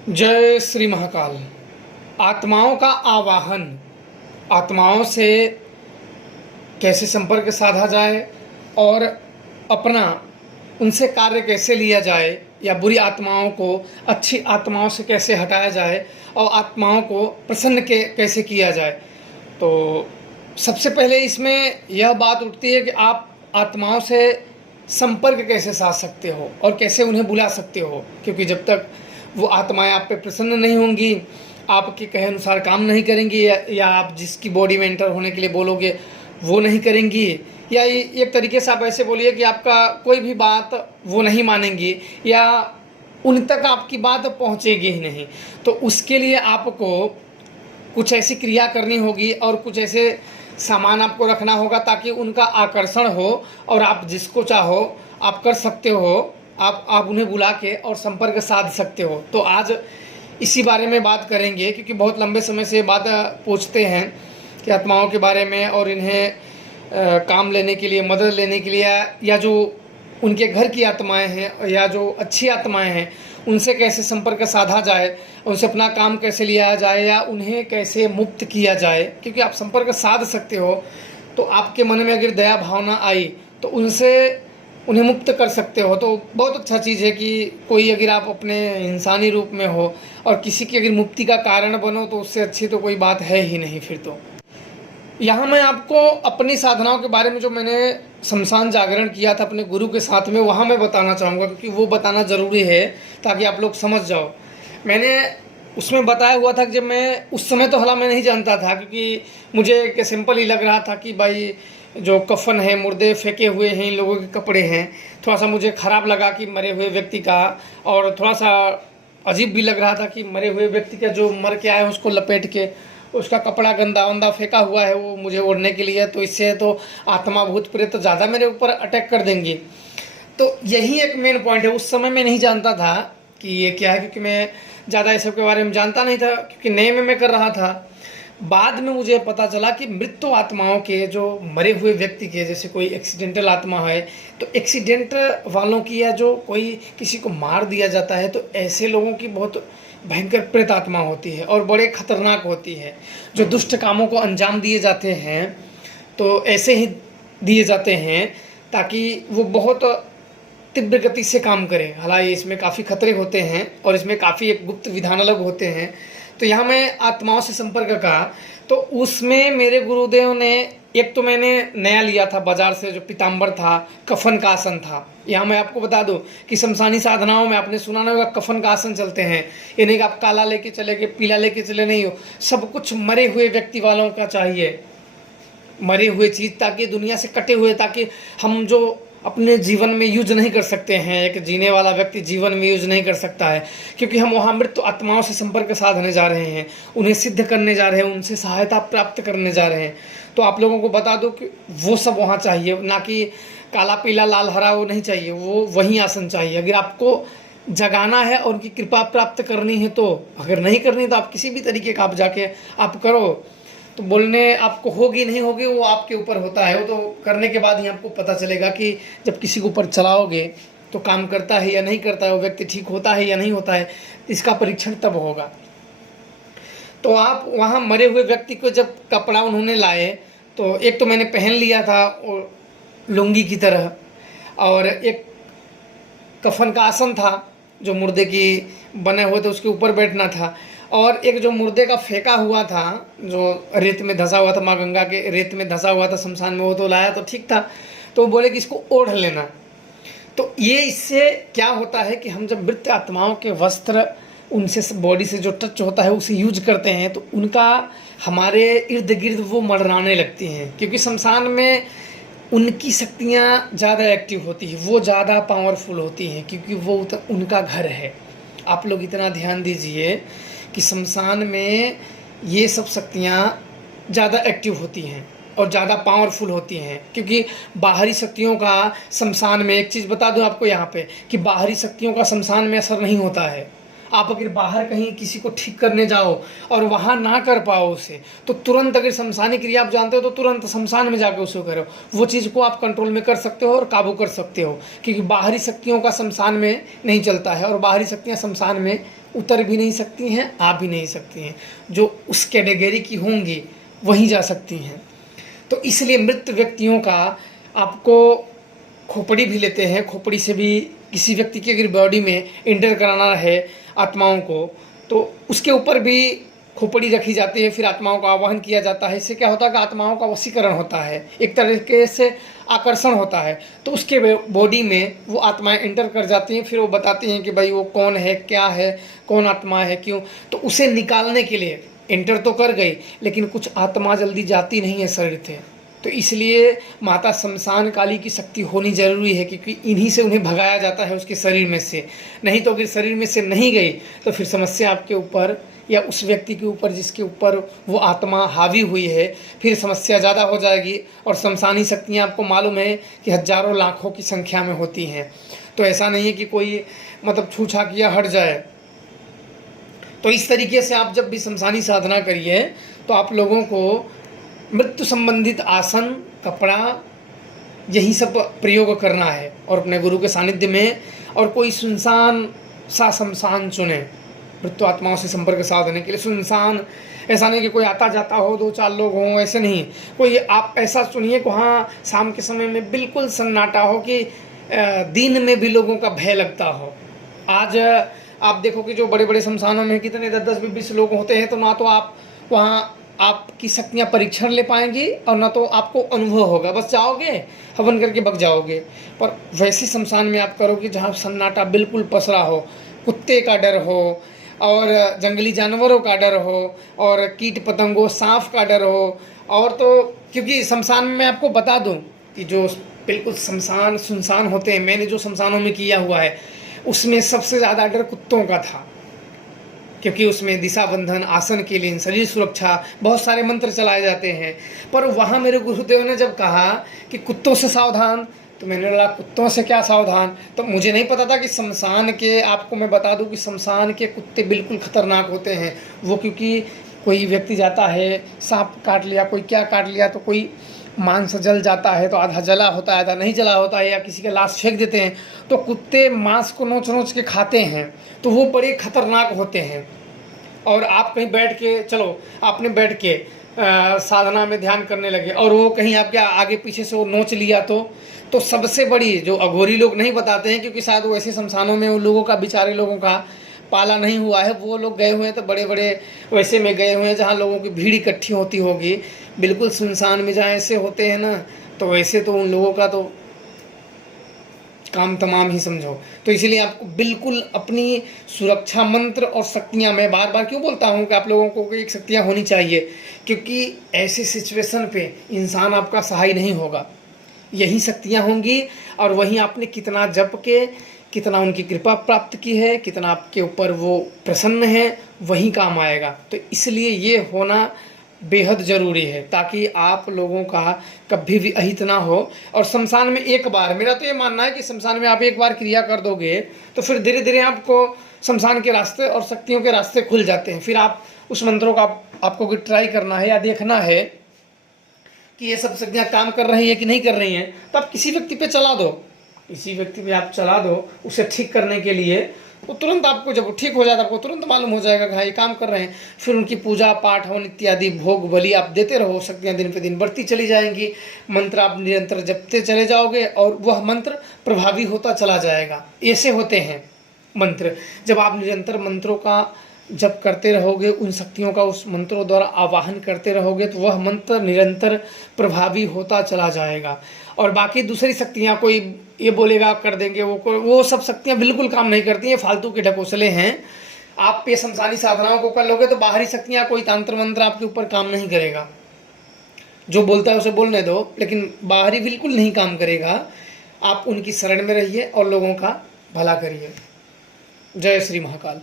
जय श्री महाकाल। आत्माओं का आवाहन, आत्माओं से कैसे संपर्क साधा जाए और अपना उनसे कार्य कैसे लिया जाए, या बुरी आत्माओं को अच्छी आत्माओं से कैसे हटाया जाए और आत्माओं को प्रसन्न कैसे किया जाए। तो सबसे पहले इसमें यह बात उठती है कि आप आत्माओं से संपर्क कैसे साध सकते हो और कैसे उन्हें बुला सकते हो, क्योंकि जब तक वो आत्माएं आप पे प्रसन्न नहीं होंगी, आपके कहे अनुसार काम नहीं करेंगी, या आप जिसकी बॉडी में एंटर होने के लिए बोलोगे वो नहीं करेंगी, या एक तरीके से आप ऐसे बोलिए कि आपका कोई भी बात वो नहीं मानेंगी या उन तक आपकी बात पहुंचेगी ही नहीं। तो उसके लिए आपको कुछ ऐसी क्रिया करनी होगी और कुछ ऐसे सामान आपको रखना होगा ताकि उनका आकर्षण हो और आप जिसको चाहो आप कर सकते हो, आप उन्हें बुला के और संपर्क साध सकते हो। तो आज इसी बारे में बात करेंगे, क्योंकि बहुत लंबे समय से बात पूछते हैं कि आत्माओं के बारे में, और इन्हें काम लेने के लिए, मदद लेने के लिए, या जो उनके घर की आत्माएं हैं या जो अच्छी आत्माएं हैं उनसे कैसे संपर्क साधा जाए, उनसे अपना काम कैसे लिया जाए या उन्हें कैसे मुक्त किया जाए। क्योंकि आप संपर्क साध सकते हो तो आपके मन में अगर दया भावना आई तो उनसे उन्हें मुक्त कर सकते हो। तो बहुत अच्छा चीज़ है कि कोई अगर आप अपने इंसानी रूप में हो और किसी की अगर मुक्ति का कारण बनो तो उससे अच्छी तो कोई बात है ही नहीं। फिर तो यहाँ मैं आपको अपनी साधनाओं के बारे में, जो मैंने शमशान जागरण किया था अपने गुरु के साथ में, वहाँ मैं बताना चाहूँगा, क्योंकि वो बताना ज़रूरी है ताकि आप लोग समझ जाओ। मैंने उसमें बताया हुआ था कि जब मैं उस समय तो हालांकि मैं नहीं जानता था, क्योंकि मुझे एक सिंपल ही लग रहा था कि भाई जो कफन है, मुर्दे फेंके हुए हैं, इन लोगों के कपड़े हैं, थोड़ा सा मुझे ख़राब लगा कि मरे हुए व्यक्ति का, और थोड़ा सा अजीब भी लग रहा था कि मरे हुए व्यक्ति का जो मर के आया है उसको लपेट के उसका कपड़ा गंदा वंदा फेंका हुआ है वो मुझे ओढ़ने के लिए, तो इससे तो आत्मा भूत प्रेत तो ज़्यादा मेरे ऊपर अटैक कर देंगी। तो यही एक मेन पॉइंट है। उस समय मैं नहीं जानता था कि ये क्या है, क्योंकि मैं ज़्यादा इस सब के बारे में जानता नहीं था, क्योंकि नए में मैं कर रहा था। बाद में मुझे पता चला कि मृत्यु आत्माओं के, जो मरे हुए व्यक्ति के, जैसे कोई एक्सीडेंटल आत्मा है तो एक्सीडेंट वालों की, या जो कोई किसी को मार दिया जाता है तो ऐसे लोगों की बहुत भयंकर प्रेत आत्मा होती है और बड़े खतरनाक होती है। जो दुष्ट कामों को अंजाम दिए जाते हैं तो ऐसे ही दिए जाते हैं ताकि वो बहुत तीव्र गति से काम करे। हालांकि इसमें काफ़ी खतरे होते हैं और इसमें काफ़ी एक गुप्त विधान अलग होते हैं। तो यहाँ मैं आत्माओं से संपर्क कहा तो उसमें मेरे गुरुदेव ने, एक तो मैंने नया लिया था बाजार से, जो पीताम्बर था, कफन का आसन था। यहाँ मैं आपको बता दूं कि शमशानी साधनाओं में आपने सुना ना होगा कफन का आसन चलते हैं। ये नहीं कि आप काला लेके चले गए, पीला लेके चले, नहीं हो, सब कुछ मरे हुए व्यक्ति वालों का चाहिए, मरे हुए चीज़, ताकि दुनिया से कटे हुए, ताकि हम जो अपने जीवन में यूज नहीं कर सकते हैं, एक जीने वाला व्यक्ति जीवन में यूज नहीं कर सकता है, क्योंकि हम वहाँ मृत्यु आत्माओं से संपर्क साधने जा रहे हैं, उन्हें सिद्ध करने जा रहे हैं, उनसे सहायता प्राप्त करने जा रहे हैं। तो आप लोगों को बता दो कि वो सब वहाँ चाहिए, ना कि काला पीला लाल हरा वो नहीं चाहिए, वो वही आसन चाहिए। अगर आपको जगाना है और उनकी कृपा प्राप्त करनी है तो, अगर नहीं करनी तो आप किसी भी तरीके का आप जाके आप करो, तो बोलने आपको होगी नहीं होगी वो आपके ऊपर होता है। वो तो करने के बाद ही आपको पता चलेगा कि जब किसी के ऊपर चलाओगे तो काम करता है या नहीं करता है, वो व्यक्ति ठीक होता है या नहीं होता है, इसका परीक्षण तब होगा। तो आप वहाँ मरे हुए व्यक्ति को जब कपड़ा उन्होंने लाए तो एक तो मैंने पहन लिया था लुंगी की तरह, और एक कफन का आसन था जो मुर्दे की बने हुए थे, उसके ऊपर बैठना था, और एक जो मुर्दे का फेंका हुआ था, जो रेत में धंसा हुआ था, माँ गंगा के रेत में धंसा हुआ था शमशान में, वो तो लाया तो ठीक था। तो बोले कि इसको ओढ़ लेना। तो ये इससे क्या होता है कि हम जब मृत आत्माओं के वस्त्र उनसे बॉडी से जो टच होता है उसे यूज करते हैं तो उनका हमारे इर्द गिर्द वो मडराने लगती हैं, क्योंकि शमशान में उनकी शक्तियाँ ज़्यादा एक्टिव होती है, वो ज़्यादा पावरफुल होती हैं, क्योंकि वो उनका घर है। आप लोग इतना ध्यान दीजिए कि शमशान में ये सब शक्तियाँ ज़्यादा एक्टिव होती हैं और ज़्यादा पावरफुल होती हैं, क्योंकि बाहरी शक्तियों का शमशान में, एक चीज़ बता दूं आपको यहाँ पे, कि बाहरी शक्तियों का शमशान में असर नहीं होता है। आप अगर बाहर कहीं किसी को ठीक करने जाओ और वहाँ ना कर पाओ उसे, तो तुरंत अगर शमशानी क्रिया आप जानते हो तो तुरंत शमशान में जाकर उसको करो। वो चीज़ को आप कंट्रोल में कर सकते हो और काबू कर सकते हो, क्योंकि बाहरी शक्तियों का शमशान में नहीं चलता है और बाहरी शक्तियाँ शमशान में उतर भी नहीं सकती हैं, आ भी नहीं सकती हैं। जो उस कैटेगरी की होंगी वहीं जा सकती हैं। तो इसलिए मृत व्यक्तियों का आपको खोपड़ी भी लेते हैं, खोपड़ी से भी किसी व्यक्ति की अगर बॉडी में एंटर कराना है आत्माओं को, तो उसके ऊपर भी खोपड़ी रखी जाती है, फिर आत्माओं का आवाहन किया जाता है। इससे क्या होता है कि आत्माओं का वशीकरण होता है, एक तरीके से आकर्षण होता है। तो उसके बॉडी में वो आत्माएं एंटर कर जाती हैं, फिर वो बताती हैं कि भाई वो कौन है, क्या है, कौन आत्मा है, क्यों। तो उसे निकालने के लिए एंटर तो कर गई, लेकिन कुछ आत्मा जल्दी जाती नहीं है शरीर से। तो इसलिए माता शमशान काली की शक्ति होनी जरूरी है, क्योंकि इन्हीं से उन्हें भगाया जाता है उसके शरीर में से। नहीं तो अगर शरीर में से नहीं गई तो फिर समस्या आपके ऊपर या उस व्यक्ति के ऊपर जिसके ऊपर वो आत्मा हावी हुई है, फिर समस्या ज़्यादा हो जाएगी। और शमशानी शक्तियाँ आपको मालूम है कि हजारों लाखों की संख्या में होती हैं। तो ऐसा नहीं है कि कोई मतलब छू छा किया हट जाए। तो इस तरीके से आप जब भी शमशानी साधना करिए तो आप लोगों को मृत्यु संबंधित आसन, कपड़ा, यही सब प्रयोग करना है और अपने गुरु के सानिध्य में। और कोई सुनसान सा शमशान चुने मृत्यु आत्माओं से संपर्क साधने के लिए। सुनसान ऐसा नहीं कि कोई आता जाता हो, 2-4 लोग हों, ऐसे नहीं। कोई आप ऐसा सुनिए कि वहाँ शाम के समय में बिल्कुल सन्नाटा हो कि दिन में भी लोगों का भय लगता हो। आज आप देखो कि जो बड़े बड़े शमशानों में कितने 10-20 लोग होते हैं, तो ना तो आप वहाँ आपकी शक्तियाँ परीक्षण ले पाएंगी और ना तो आपको अनुभव होगा। बस जाओगे, हवन करके भग जाओगे। पर वैसे शमशान में आप करोगे जहाँ सन्नाटा बिल्कुल पसरा हो, कुत्ते का डर हो और जंगली जानवरों का डर हो और कीट पतंगों, सांप का डर हो। और तो क्योंकि शमशान में आपको बता दूं कि जो बिल्कुल शमशान सुनसान होते हैं, मैंने जो शमशानों में किया हुआ है उसमें सबसे ज़्यादा डर कुत्तों का था, क्योंकि उसमें दिशा बंधन, आसन के लिए, शरीर सुरक्षा, बहुत सारे मंत्र चलाए जाते हैं। पर वहाँ मेरे गुरुदेव ने जब कहा कि कुत्तों से सावधान, तो मैंने बोला कुत्तों से क्या सावधान। तो मुझे नहीं पता था कि शमशान के, आपको मैं बता दूं कि शमशान के कुत्ते बिल्कुल खतरनाक होते हैं। वो क्योंकि कोई व्यक्ति जाता है, सांप काट लिया, कोई क्या काट लिया, तो कोई मांस जल जाता है तो आधा जला होता है, आधा नहीं जला होता है, या किसी का लाश फेंक देते हैं, तो कुत्ते मांस को नोच नोच के खाते हैं। तो वो बड़े खतरनाक होते हैं। और आप कहीं बैठ के, चलो आपने बैठ के साधना में ध्यान करने लगे और वो कहीं आपके आगे पीछे से वो नोच लिया, तो सबसे बड़ी जो अघोरी लोग नहीं बताते हैं, क्योंकि शायद वो ऐसे शमशानों में उन लोगों का, बेचारे लोगों का पाला नहीं हुआ है, वो लोग गए हुए हैं तो बड़े बड़े वैसे में गए हुए हैं जहाँ लोगों की भीड़ इकट्ठी होती होगी। बिल्कुल सुनसान में जहाँ ऐसे होते हैं ना, तो वैसे तो उन लोगों का तो काम तमाम ही समझो। तो इसीलिए आपको बिल्कुल अपनी सुरक्षा मंत्र और शक्तियाँ, मैं बार बार क्यों बोलता हूँ कि आप लोगों को एक शक्तियाँ होनी चाहिए, क्योंकि ऐसे सिचुएशन पे इंसान आपका सहाय नहीं होगा। यही शक्तियाँ होंगी और वहीं आपने कितना जप के, कितना उनकी कृपा प्राप्त की है, कितना आपके ऊपर वो प्रसन्न है, वही काम आएगा। तो इसलिए ये होना बेहद ज़रूरी है, ताकि आप लोगों का कभी भी अहित ना हो। और शमशान में एक बार, मेरा तो ये मानना है कि शमशान में आप एक बार क्रिया कर दोगे तो फिर धीरे धीरे आपको शमशान के रास्ते और शक्तियों के रास्ते खुल जाते हैं। फिर आप उस मंत्रों का आपको ट्राई करना है या देखना है कि ये सब शक्तियाँ काम कर रही है कि नहीं कर रही हैं, तो आप किसी व्यक्ति पे चला दो, किसी व्यक्ति पे आप चला दो उसे ठीक करने के लिए। वो तुरंत आपको, जब वो ठीक हो जाता है, आपको तुरंत मालूम हो जाएगा कि हाँ ये काम कर रहे हैं। फिर उनकी पूजा पाठ, हवन इत्यादि भोग बलि आप देते रहो, शक्तियाँ दिन पे दिन बढ़ती चली जाएंगी। मंत्र आप निरंतर जपते चले जाओगे और वह मंत्र प्रभावी होता चला जाएगा। ऐसे होते हैं मंत्र। जब आप निरंतर मंत्रों का जप करते रहोगे, उन शक्तियों का उस मंत्रों द्वारा आवाहन करते रहोगे, तो वह मंत्र निरंतर प्रभावी होता चला जाएगा। और बाकी दूसरी शक्तियाँ, कोई ये बोलेगा कर देंगे, वो सब शक्तियाँ बिल्कुल काम नहीं करती हैं, फालतू के ढकोसले हैं। आप ये शमशानी साधनाओं को कर लोगे तो बाहरी शक्तियाँ, कोई तंत्र मंत्र आपके ऊपर काम नहीं करेगा। जो बोलता है उसे बोलने दो, लेकिन बाहरी बिल्कुल नहीं काम करेगा। आप उनकी शरण में रहिए और लोगों का भला करिए। जय श्री महाकाल।